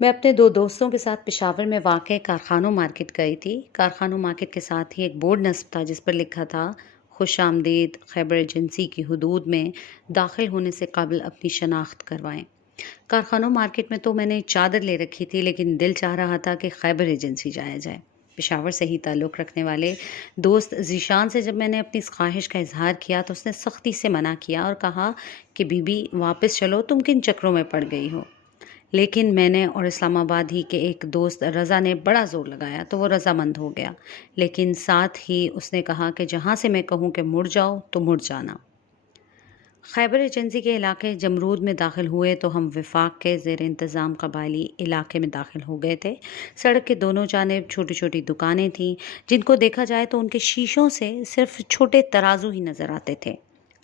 میں اپنے دو دوستوں کے ساتھ پشاور میں واقع کارخانوں مارکیٹ گئی تھی۔ کارخانوں مارکیٹ کے ساتھ ہی ایک بورڈ نصب تھا جس پر لکھا تھا خوش آمدید، خیبر ایجنسی کی حدود میں داخل ہونے سے قبل اپنی شناخت کروائیں۔ کارخانوں مارکیٹ میں تو میں نے چادر لے رکھی تھی، لیکن دل چاہ رہا تھا کہ خیبر ایجنسی جایا جائے۔ پشاور سے ہی تعلق رکھنے والے دوست ذیشان سے جب میں نے اپنی اس خواہش کا اظہار کیا تو اس نے سختی سے منع کیا اور کہا کہ بی بی واپس چلو، تم کن چکروں میں پڑ گئی ہو۔ لیکن میں نے اور اسلام آباد ہی کے ایک دوست رضا نے بڑا زور لگایا تو وہ رضامند ہو گیا، لیکن ساتھ ہی اس نے کہا کہ جہاں سے میں کہوں کہ مڑ جاؤ تو مڑ جانا۔ خیبر ایجنسی کے علاقے جمرود میں داخل ہوئے تو ہم وفاق کے زیر انتظام قبائلی علاقے میں داخل ہو گئے تھے۔ سڑک کے دونوں جانب چھوٹی چھوٹی دکانیں تھیں جن کو دیکھا جائے تو ان کے شیشوں سے صرف چھوٹے ترازو ہی نظر آتے تھے۔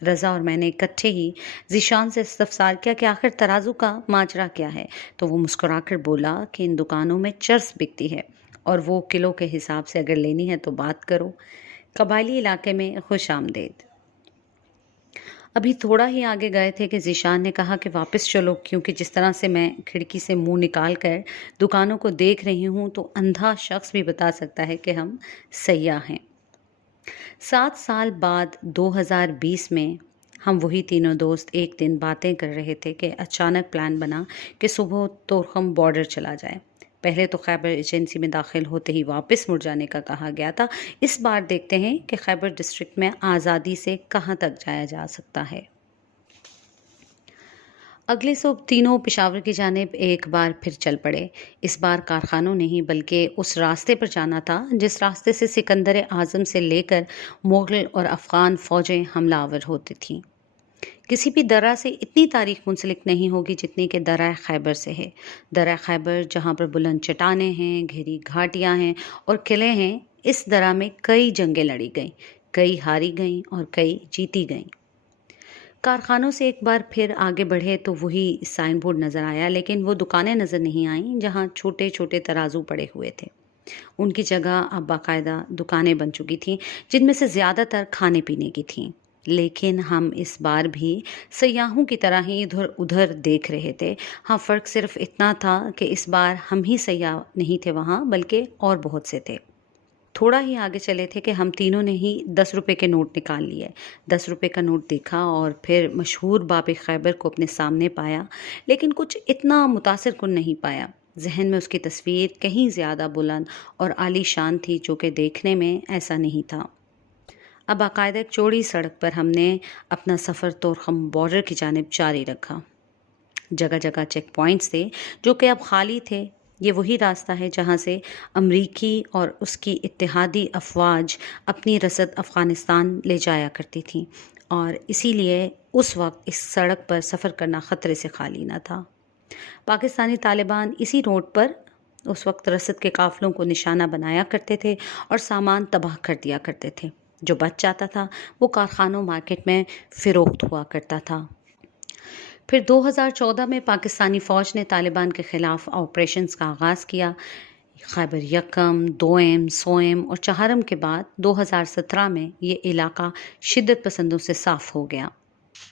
رضا اور میں نے اکٹھے ہی ذیشان سے استفسار کیا کہ آخر ترازو کا ماجرا کیا ہے، تو وہ مسکرا کر بولا کہ ان دکانوں میں چرس بکتی ہے اور وہ کلو کے حساب سے اگر لینی ہے تو بات کرو۔ قبائلی علاقے میں خوش آمدید۔ ابھی تھوڑا ہی آگے گئے تھے کہ ذیشان نے کہا کہ واپس چلو، کیونکہ جس طرح سے میں کھڑکی سے منہ نکال کر دکانوں کو دیکھ رہی ہوں تو اندھا شخص بھی بتا سکتا ہے کہ ہم سیاح ہیں۔ 7 سال بعد 2020 میں ہم وہی تینوں دوست ایک دن باتیں کر رہے تھے کہ اچانک پلان بنا کہ صبح طورخم بارڈر چلا جائے۔ پہلے تو خیبر ایجنسی میں داخل ہوتے ہی واپس مڑ جانے کا کہا گیا تھا۔ اس بار دیکھتے ہیں کہ خیبر ڈسٹرکٹ میں آزادی سے کہاں تک جایا جا سکتا ہے۔ اگلے صبح تینوں پشاور کی جانب ایک بار پھر چل پڑے۔ اس بار کارخانوں نہیں بلکہ اس راستے پر جانا تھا جس راستے سے سکندر اعظم سے لے کر مغل اور افغان فوجیں حملہ آور ہوتی تھیں۔ کسی بھی درہ سے اتنی تاریخ منسلک نہیں ہوگی جتنی کہ درہ خیبر سے ہے۔ درہ خیبر جہاں پر بلند چٹانیں ہیں، گہری گھاٹیاں ہیں اور قلعے ہیں، اس درہ میں کئی جنگیں لڑی گئیں، کئی ہاری گئیں اور کئی جیتی گئیں۔ کارخانوں سے ایک بار پھر آگے بڑھے تو وہی سائن بورڈ نظر آیا، لیکن وہ دکانیں نظر نہیں آئیں جہاں چھوٹے چھوٹے ترازو پڑے ہوئے تھے۔ ان کی جگہ اب باقاعدہ دکانیں بن چکی تھیں جن میں سے زیادہ تر کھانے پینے کی تھیں۔ لیکن ہم اس بار بھی سیاحوں کی طرح ہی ادھر ادھر دیکھ رہے تھے۔ ہاں، فرق صرف اتنا تھا کہ اس بار ہم ہی سیاح نہیں تھے وہاں، بلکہ اور بہت سے تھے۔ تھوڑا ہی آگے چلے تھے کہ ہم تینوں نے ہی 10 روپے کے نوٹ نکال لیے۔ 10 روپے کا نوٹ دیکھا اور پھر مشہور باب خیبر کو اپنے سامنے پایا، لیکن کچھ اتنا متاثر کن نہیں پایا۔ ذہن میں اس کی تصویر کہیں زیادہ بلند اور عالی شان تھی جو کہ دیکھنے میں ایسا نہیں تھا۔ اب باقاعدہ ایک چوڑی سڑک پر ہم نے اپنا سفر طورخم بارڈر کی جانب جاری رکھا۔ جگہ جگہ چیک پوائنٹس تھے جو کہ اب خالی تھے۔ یہ وہی راستہ ہے جہاں سے امریکی اور اس کی اتحادی افواج اپنی رسد افغانستان لے جایا کرتی تھیں، اور اسی لیے اس وقت اس سڑک پر سفر کرنا خطرے سے خالی نہ تھا۔ پاکستانی طالبان اسی روڈ پر اس وقت رسد کے قافلوں کو نشانہ بنایا کرتے تھے اور سامان تباہ کر دیا کرتے تھے۔ جو بچ جاتا تھا وہ کارخانوں مارکیٹ میں فروخت ہوا کرتا تھا۔ پھر 2014 میں پاکستانی فوج نے طالبان کے خلاف آپریشنز کا آغاز کیا۔ خیبر یکم، دوئم، سوئم اور چہارم کے بعد 2017 میں یہ علاقہ شدت پسندوں سے صاف ہو گیا۔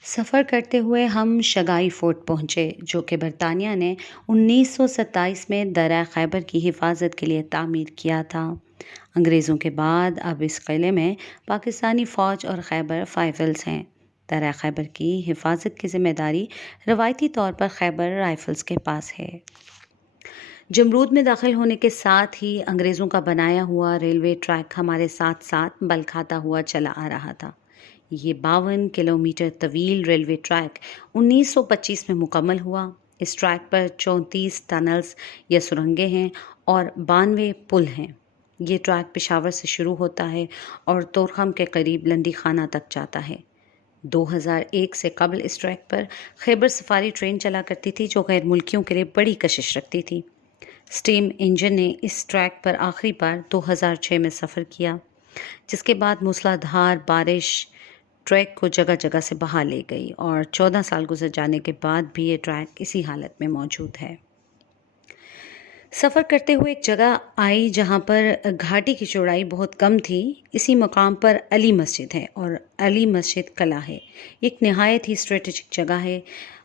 سفر کرتے ہوئے ہم شگائی فورٹ پہنچے جو کہ برطانیہ نے 1927 میں درہ خیبر کی حفاظت کے لیے تعمیر کیا تھا۔ انگریزوں کے بعد اب اس قلعے میں پاکستانی فوج اور خیبر رائفلز ہیں۔ درہ خیبر کی حفاظت کی ذمہ داری روایتی طور پر خیبر رائفلز کے پاس ہے۔ جمرود میں داخل ہونے کے ساتھ ہی انگریزوں کا بنایا ہوا ریلوے ٹریک ہمارے ساتھ ساتھ بل کھاتا ہوا چلا آ رہا تھا۔ یہ 52 کلومیٹر طویل ریلوے ٹریک 1925 میں مکمل ہوا۔ اس ٹریک پر 34 ٹنلز یا سرنگیں ہیں اور 92 پل ہیں۔ یہ ٹریک پشاور سے شروع ہوتا ہے اور طورخم کے قریب لنڈی خانہ تک جاتا ہے۔ 2001 سے قبل اس ٹریک پر خیبر سفاری ٹرین چلا کرتی تھی جو غیر ملکیوں کے لیے بڑی کشش رکھتی تھی۔ سٹیم انجن نے اس ٹریک پر آخری بار 2006 میں سفر کیا، جس کے بعد موسلا دھار بارش ٹریک کو جگہ جگہ سے بہا لے گئی اور 14 سال گزر جانے کے بعد بھی یہ ٹریک اسی حالت میں موجود ہے۔ سفر کرتے ہوئے ایک جگہ آئی جہاں پر گھاٹی کی چوڑائی بہت کم تھی۔ اسی مقام پر علی مسجد ہے اور علی مسجد قلعہ ہے۔ ایک نہایت ہی اسٹریٹجک جگہ ہے۔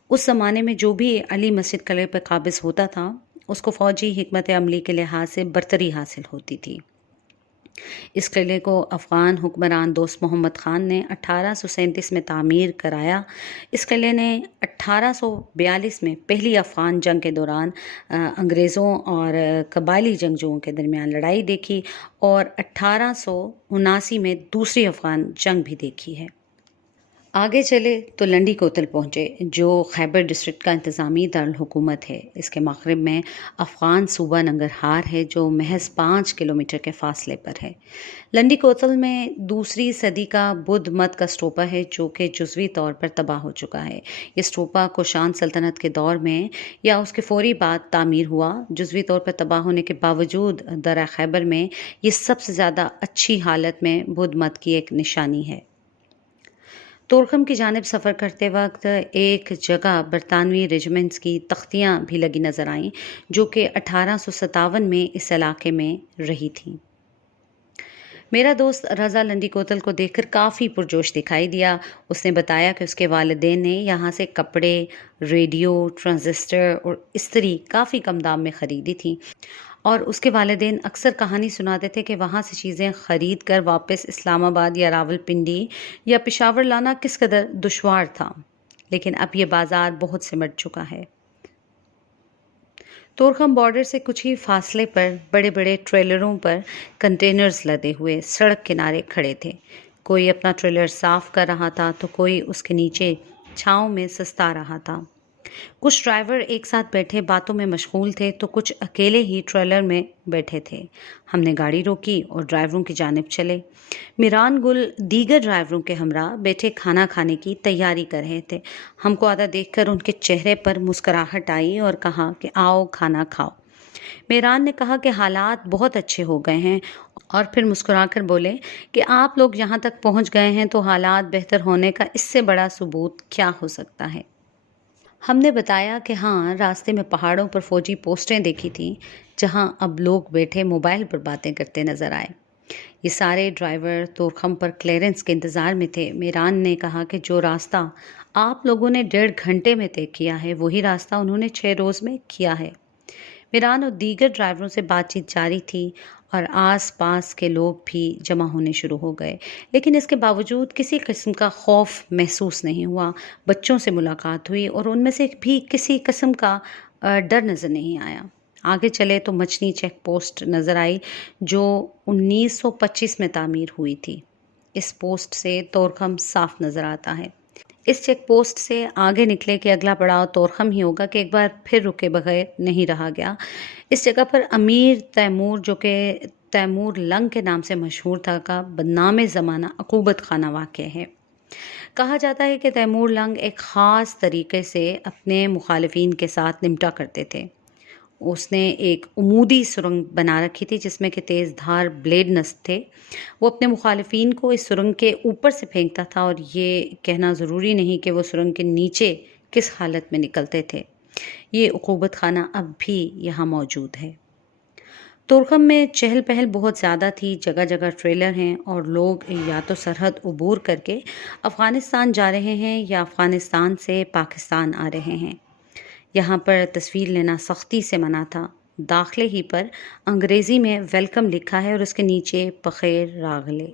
اس زمانے میں جو بھی علی مسجد قلعے پر قابض ہوتا تھا اس کو فوجی حکمت عملی کے لحاظ سے برتری حاصل ہوتی تھی۔ اس قلعے کو افغان حکمران دوست محمد خان نے 1837 میں تعمیر کرایا۔ اس قلعے نے 1842 میں پہلی افغان جنگ کے دوران انگریزوں اور قبائلی جنگجوؤں کے درمیان لڑائی دیکھی اور 1879 میں دوسری افغان جنگ بھی دیکھی ہے۔ آگے چلے تو لنڈی کوتل پہنچے، جو خیبر ڈسٹرکٹ کا انتظامی دارالحکومت ہے۔ اس کے مغرب میں افغان صوبہ ننگرہار ہے، جو محض 5 کلومیٹر کے فاصلے پر ہے۔ لنڈی کوتل میں دوسری صدی کا بدھ مت کا اسٹوپا ہے، جو کہ جزوی طور پر تباہ ہو چکا ہے۔ یہ اسٹوپا کوشان سلطنت کے دور میں یا اس کے فوری بعد تعمیر ہوا۔ جزوی طور پر تباہ ہونے کے باوجود درہ خیبر میں یہ سب سے زیادہ اچھی حالت میں بدھ مت کی ایک نشانی ہے۔ تورخم کی جانب سفر کرتے وقت ایک جگہ برطانوی ریجیمنٹس کی تختیاں بھی لگی نظر آئیں، جو کہ 1857 میں اس علاقے میں رہی تھیں۔ میرا دوست رضا لنڈی کوتل کو دیکھ کر کافی پرجوش دکھائی دیا۔ اس نے بتایا کہ اس کے والدین نے یہاں سے کپڑے، ریڈیو، ٹرانزسٹر اور استری کافی کم دام میں خریدی تھی، اور اس کے والدین اکثر کہانی سناتے تھے کہ وہاں سے چیزیں خرید کر واپس اسلام آباد یا راولپنڈی یا پشاور لانا کس قدر دشوار تھا، لیکن اب یہ بازار بہت سمٹ چکا ہے۔ تورخم بارڈر سے کچھ ہی فاصلے پر بڑے بڑے ٹریلروں پر کنٹینرز لدے ہوئے سڑک کنارے کھڑے تھے۔ کوئی اپنا ٹریلر صاف کر رہا تھا تو کوئی اس کے نیچے چھاؤں میں سستا رہا تھا۔ کچھ ڈرائیور ایک ساتھ بیٹھے باتوں میں مشغول تھے تو کچھ اکیلے ہی ٹریلر میں بیٹھے تھے۔ ہم نے گاڑی روکی اور ڈرائیوروں کی جانب چلے۔ میران گل دیگر ڈرائیوروں کے ہمراہ بیٹھے کھانا کھانے کی تیاری کر رہے تھے۔ ہم کو آتا دیکھ کر ان کے چہرے پر مسکراہٹ آئی اور کہا کہ آؤ کھانا کھاؤ۔ میران نے کہا کہ حالات بہت اچھے ہو گئے ہیں، اور پھر مسکرا کر بولے کہ آپ لوگ یہاں تک پہنچ گئے ہیں تو حالات بہتر ہونے کا اس سے بڑا ثبوت کیا ہو سکتا ہے۔ ہم نے بتایا کہ ہاں، راستے میں پہاڑوں پر فوجی پوسٹیں دیکھی تھیں، جہاں اب لوگ بیٹھے موبائل پر باتیں کرتے نظر آئے۔ یہ سارے ڈرائیور تورخم پر کلیئرنس کے انتظار میں تھے۔ میران نے کہا کہ جو راستہ آپ لوگوں نے 1.5 گھنٹے میں طے کیا ہے، وہی راستہ انہوں نے 6 روز میں کیا ہے۔ میران اور دیگر ڈرائیوروں سے بات چیت جاری تھی اور آس پاس کے لوگ بھی جمع ہونے شروع ہو گئے، لیکن اس کے باوجود کسی قسم کا خوف محسوس نہیں ہوا۔ بچوں سے ملاقات ہوئی اور ان میں سے بھی کسی قسم کا ڈر نظر نہیں آیا۔ آگے چلے تو مچھلی چیک پوسٹ نظر آئی، جو 1925 میں تعمیر ہوئی تھی۔ اس پوسٹ سے تورخم صاف نظر آتا ہے۔ اس چیک پوسٹ سے آگے نکلے کہ اگلا پڑاؤ تورخم ہی ہوگا کہ ایک بار پھر رکے بغیر نہیں رہا گیا۔ اس جگہ پر امیر تیمور، جو کہ تیمور لنگ کے نام سے مشہور تھا، کا بدنام زمانہ عقوبت خانہ واقع ہے۔ کہا جاتا ہے کہ تیمور لنگ ایک خاص طریقے سے اپنے مخالفین کے ساتھ نمٹا کرتے تھے۔ اس نے ایک عمودی سرنگ بنا رکھی تھی جس میں کہ تیز دھار بلیڈ نصب تھے۔ وہ اپنے مخالفین کو اس سرنگ کے اوپر سے پھینکتا تھا، اور یہ کہنا ضروری نہیں کہ وہ سرنگ کے نیچے کس حالت میں نکلتے تھے۔ یہ عقوبت خانہ اب بھی یہاں موجود ہے۔ تورخم میں چہل پہل بہت زیادہ تھی۔ جگہ جگہ ٹریلر ہیں اور لوگ یا تو سرحد عبور کر کے افغانستان جا رہے ہیں یا افغانستان سے پاکستان آ رہے ہیں۔ یہاں پر تصویر لینا سختی سے منع تھا۔ داخلے ہی پر انگریزی میں ویلکم لکھا ہے اور اس کے نیچے بخیر راغلے